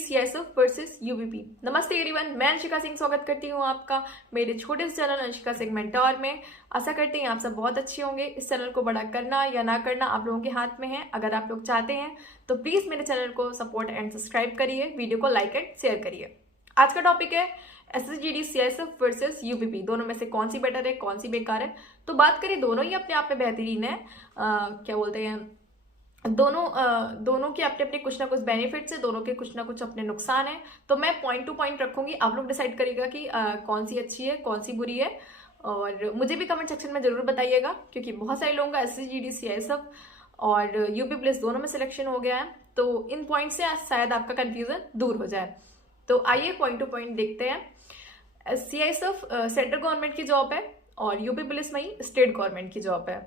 CSF versus UPP. नमस्ते everyone, मैं अंशिका सिंह स्वागत करती हूँ आपका मेरे छोटे से चैनल अंशिका सिंह मेंटोर में। आशा करते हैं आप सब बहुत अच्छे होंगे। इस चैनल को बड़ा करना या ना करना आप लोगों के हाथ में है। अगर आप लोग चाहते हैं तो प्लीज मेरे चैनल को सपोर्ट एंड सब्सक्राइब करिए, वीडियो को लाइक एंड शेयर करिए। आज का टॉपिक है एसएसजीडी सीएसएफ वर्सेस यूपीपी। दोनों में से कौन सी बेटर है, कौन सी बेकार है। तो बात करें, दोनों ही अपने आप में बेहतरीन है। क्या बोलते हैं, दोनों के अपने अपने कुछ ना कुछ बेनिफिट्स है, दोनों के कुछ ना कुछ अपने नुकसान है। तो मैं पॉइंट टू पॉइंट रखूंगी, आप लोग डिसाइड करिएगा कि कौन सी अच्छी है, कौन सी बुरी है। और मुझे भी कमेंट सेक्शन में जरूर बताइएगा, क्योंकि बहुत सारे लोगों का एसएसजीडी सीएसएफ और यूपी प्लस दोनों में सिलेक्शन हो गया है। तो इन पॉइंट से शायद आपका कंफ्यूजन दूर हो जाए। तो आइए पॉइंट टू पॉइंट देखते हैं। सीएसएफ सेंट्रल गवर्नमेंट की जॉब है और यूपी पुलिस में ही स्टेट गवर्नमेंट की जॉब है।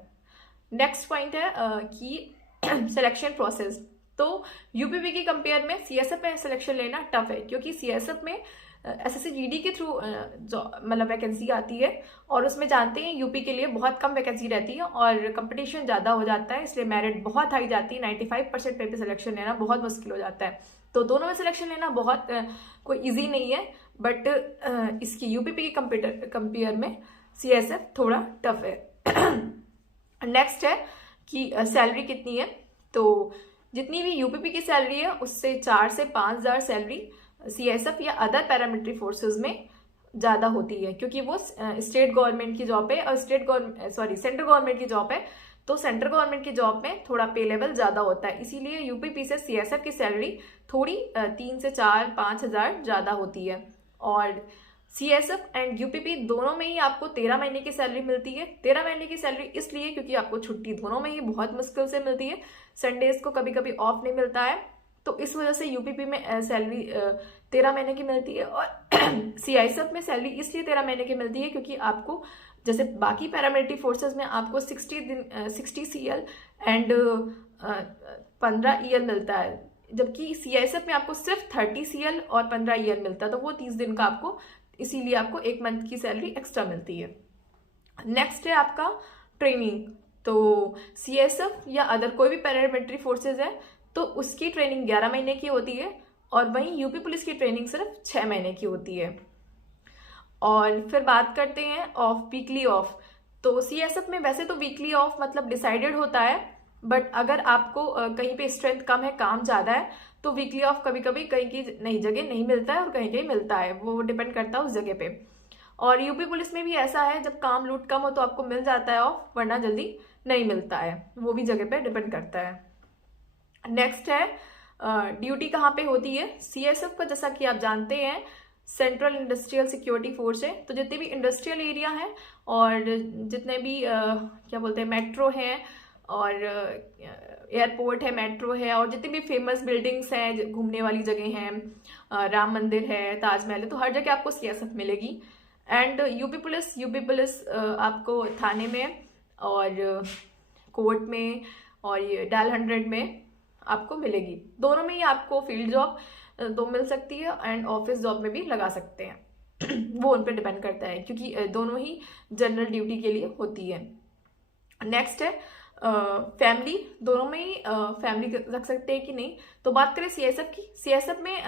नेक्स्ट पॉइंट है कि सिलेक्शन प्रोसेस। तो यूपीपी की कंपेयर में सीएसएफ में सिलेक्शन लेना टफ है, क्योंकि सीएसएफ में एसएसजीडी के थ्रू मतलब वैकेंसी आती है और उसमें जानते हैं यूपी के लिए बहुत कम वैकेंसी रहती है और कंपटीशन ज़्यादा हो जाता है, इसलिए मेरिट बहुत हाई जाती है। 95% पे सिलेक्शन लेना बहुत मुश्किल हो जाता है। तो दोनों में सिलेक्शन लेना बहुत कोई ईजी नहीं है, बट इसकी यूपीपी की कंपेयर में सीएसएफ थोड़ा टफ है। नेक्स्ट है कि सैलरी कितनी है। तो जितनी भी यूपीपी की सैलरी है उससे 4 से 5,000 सैलरी सीएसएफ या अदर पैरामिलिट्री फोर्सेस में ज़्यादा होती है, क्योंकि वो स्टेट गवर्नमेंट की जॉब है और सेंट्रल गवर्नमेंट की जॉब है। तो सेंट्रल गवर्नमेंट की जॉब में थोड़ा पे लेवल ज़्यादा होता है, इसीलिए यूपीपी से सीएसएफ की सैलरी थोड़ी 3 से 4-5 हज़ार ज़्यादा होती है। और सीएसएफ एंड यूपीपी दोनों में ही आपको 13 महीने की सैलरी मिलती है। 13 महीने की सैलरी इसलिए क्योंकि आपको छुट्टी दोनों में ही बहुत मुश्किल से मिलती है, संडेज को कभी कभी ऑफ नहीं मिलता है। तो इस वजह से यूपीपी में सैलरी 13 महीने की मिलती है और सीआईएसएफ में सैलरी इसलिए 13 महीने की मिलती है क्योंकि आपको जैसे बाकी पैरामिलिट्री फोर्सेज में आपको 60 सीएल एंड 15 ईएल मिलता है, जबकि सीआईएसएफ में आपको सिर्फ 30 सीएल और 15 ईएल मिलता है। तो वो 30 दिन का आपको, इसीलिए आपको 1 मंथ की सैलरी एक्स्ट्रा मिलती है। नेक्स्ट है आपका ट्रेनिंग। तो सीएसएफ या अदर कोई भी पैरामिलिट्री फोर्सेज है तो उसकी ट्रेनिंग 11 महीने की होती है और वहीं यूपी पुलिस की ट्रेनिंग सिर्फ 6 महीने की होती है। और फिर बात करते हैं ऑफ, वीकली ऑफ। तो सीएसएफ में वैसे तो वीकली ऑफ मतलब डिसाइडेड होता है, बट अगर आपको कहीं पे स्ट्रेंथ कम है, काम ज़्यादा है, तो वीकली ऑफ कभी कभी कहीं की नई जगह नहीं मिलता है और कहीं कहीं मिलता है, वो डिपेंड करता है उस जगह पे। और यूपी पुलिस में भी ऐसा है, जब काम लूट कम हो तो आपको मिल जाता है ऑफ, वरना जल्दी नहीं मिलता है, वो भी जगह पे डिपेंड करता है। नेक्स्ट है ड्यूटी कहाँ पे होती है। सीएसएफ का जैसा कि आप जानते हैं सेंट्रल इंडस्ट्रियल सिक्योरिटी फोर्स है, तो जितने भी इंडस्ट्रियल एरिया हैं और जितने भी क्या बोलते हैं मेट्रो हैं और एयरपोर्ट है, मेट्रो है, और जितनी भी फेमस बिल्डिंग्स हैं, घूमने वाली जगह हैं, राम मंदिर है, ताजमहल है, तो हर जगह आपको सीएसएफ मिलेगी। एंड यूपी पुलिस आपको थाने में और कोर्ट में और ये डायल 100 में आपको मिलेगी। दोनों में ही आपको फील्ड जॉब तो मिल सकती है एंड ऑफिस जॉब में भी लगा सकते हैं। वो उन पर डिपेंड करता है, क्योंकि दोनों ही जनरल ड्यूटी के लिए होती है। नेक्स्ट है फैमिली। दोनों में ही फैमिली रख सकते हैं कि नहीं। तो बात करें सीएसएफ की, सीएसएफ में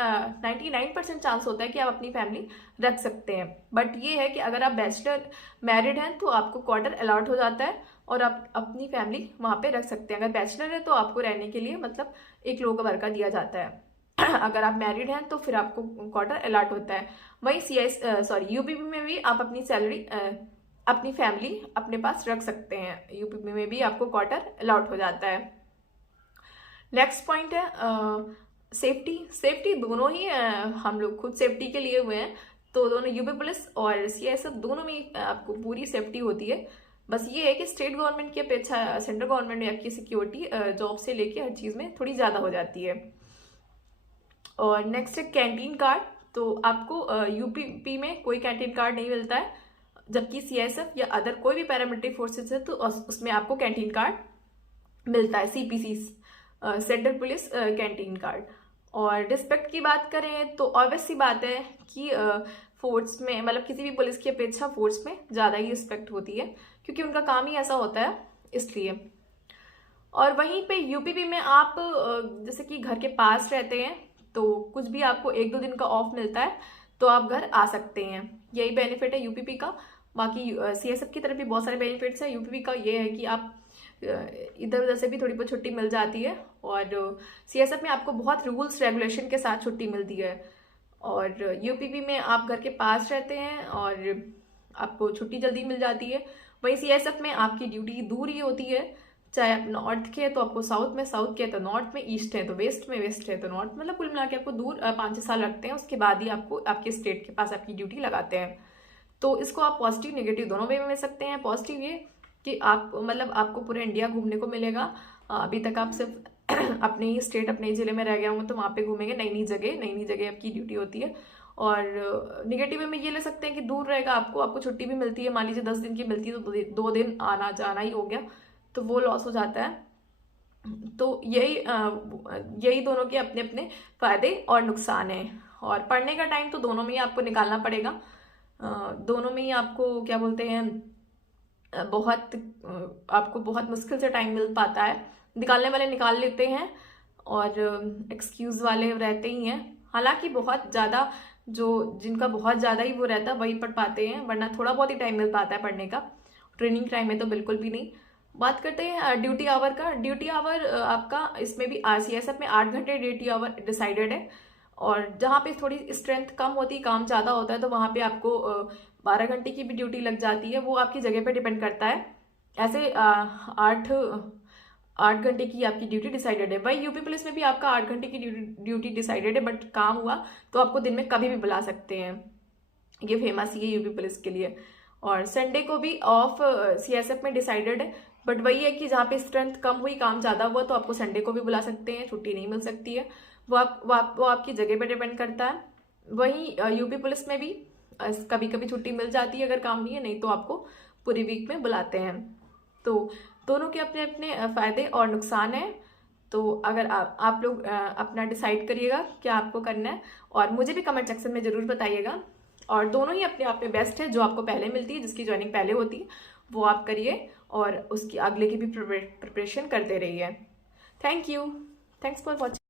99% चांस होता है कि आप अपनी फैमिली रख सकते हैं, बट ये है कि अगर आप बैचलर मैरिड हैं तो आपको क्वार्टर अलॉट हो जाता है और आप अपनी फैमिली वहाँ पे रख सकते हैं। अगर बैचलर है तो आपको रहने के लिए मतलब एक लोगों का वर्का दिया जाता है। अगर आप मैरिड हैं तो फिर आपको क्वार्टर अलॉट होता है। वहीं यूपीपी में भी आप अपनी सैलरी अपनी फैमिली अपने पास रख सकते हैं, यूपी में भी आपको क्वार्टर अलॉट हो जाता है। नेक्स्ट पॉइंट है सेफ्टी दोनों ही हम लोग खुद सेफ्टी के लिए हुए हैं, तो दोनों यूपी पुलिस और सीआईएसएफ दोनों में आपको पूरी सेफ्टी होती है। बस ये है कि स्टेट गवर्नमेंट की अपेक्षा सेंट्रल गवर्नमेंट में आपकी सिक्योरिटी जॉब से लेके हर चीज़ में थोड़ी ज़्यादा हो जाती है। और नेक्स्ट है कैंटीन कार्ड। तो आपको यूपी में कोई कैंटीन कार्ड नहीं मिलता है, जबकि सीएसएफ या अदर कोई भी पैरामिलिट्री फोर्सेस है तो उसमें आपको कैंटीन कार्ड मिलता है, CPC central police canteen card. और रिस्पेक्ट की बात करें तो ऑब्वियस सी बात है कि फोर्स में मतलब किसी भी पुलिस की अपेक्षा फोर्स में ज़्यादा ही रिस्पेक्ट होती है, क्योंकि उनका काम ही ऐसा होता है, इसलिए। और वहीं पे यूपीपी में आप जैसे कि घर के पास रहते हैं तो कुछ भी आपको 1-2 दिन का ऑफ मिलता है तो आप घर आ सकते हैं। यही बेनिफिट है यूपीपी का। बाकी सीएसएफ की तरफ भी बहुत सारे बेनिफिट्स है। यूपीपी का ये है कि आप इधर उधर से भी थोड़ी बहुत छुट्टी मिल जाती है, और सीएसएफ में आपको बहुत रूल्स रेगुलेशन के साथ छुट्टी मिलती है, और यूपीपी में आप घर के पास रहते हैं और आपको छुट्टी जल्दी मिल जाती है। वहीं सीएसएफ में आपकी ड्यूटी दूर ही होती है, चाहे आप नॉर्थ के हैं तो आपको साउथ में, साउथ के है तो नॉर्थ में, ईस्ट है तो वेस्ट में, वेस्ट है तो नॉर्थ, मतलब कुल मिला के आपको दूर 5-6 साल लगते हैं, उसके बाद ही आपको आपके स्टेट के पास आपकी ड्यूटी लगाते हैं। तो इसको आप पॉजिटिव नेगेटिव दोनों वे में ले सकते हैं। पॉजिटिव ये कि आप मतलब आपको पूरे इंडिया घूमने को मिलेगा। अभी तक आप सिर्फ अपने ही स्टेट, अपने ही जिले में रह गए होंगे तो वहाँ पे घूमेंगे, नई नई जगह आपकी ड्यूटी होती है। और निगेटिव में ये ले सकते हैं कि दूर रहेगा, आपको छुट्टी भी मिलती है, मान लीजिए 10 दिन की मिलती है तो 2 दिन आना जाना ही हो गया, तो वो लॉस हो जाता है। तो यही दोनों के अपने अपने फायदे और नुकसान हैं। और पढ़ने का टाइम तो दोनों में ही आपको निकालना पड़ेगा। दोनों में ही आपको क्या बोलते हैं, आपको बहुत मुश्किल से टाइम मिल पाता है। निकालने वाले निकाल लेते हैं और एक्सक्यूज वाले रहते ही हैं। हालांकि बहुत ज़्यादा जिनका बहुत ज़्यादा ही वो रहता है वही पढ़ पाते हैं, वरना थोड़ा बहुत ही टाइम मिल पाता है पढ़ने का। ट्रेनिंग टाइम में तो बिल्कुल भी नहीं। बात करते हैं ड्यूटी आवर का। ड्यूटी आवर आपका इसमें भी सीएसएफ में 8 घंटे ड्यूटी आवर डिसाइडेड है, और जहाँ पे थोड़ी स्ट्रेंथ कम होती, काम ज़्यादा होता है, तो वहाँ पे आपको 12 घंटे की भी ड्यूटी लग जाती है। वो आपकी जगह पे डिपेंड करता है। ऐसे 8 घंटे की आपकी ड्यूटी डिसाइडेड है। भाई यूपी पुलिस में भी आपका 8 घंटे की ड्यूटी डिसाइडेड है, बट काम हुआ तो आपको दिन में कभी भी बुला सकते हैं। ये फेमस ही है यूपी पुलिस के लिए। और संडे को भी ऑफ सीएसएफ में डिसाइडेड है, बट वही है कि जहाँ पे स्ट्रेंथ कम हुई, काम ज़्यादा हुआ, तो आपको संडे को भी बुला सकते हैं, छुट्टी नहीं मिल सकती है। वो आपकी जगह पे डिपेंड करता है। वहीं यूपी पुलिस में भी कभी कभी छुट्टी मिल जाती है अगर काम नहीं है, नहीं तो आपको पूरी वीक में बुलाते हैं। तो दोनों के अपने अपने फायदे और नुकसान हैं। तो अगर आप लोग अपना डिसाइड करिएगा क्या आपको करना है, और मुझे भी कमेंट सेक्शन में ज़रूर बताइएगा। और दोनों ही अपने आप में बेस्ट है। जो आपको पहले मिलती है, जिसकी ज्वाइनिंग पहले होती है, वो आप करिए, और उसकी अगले की भी प्रिपरेशन करते रहिए। Thank you, thanks for watching.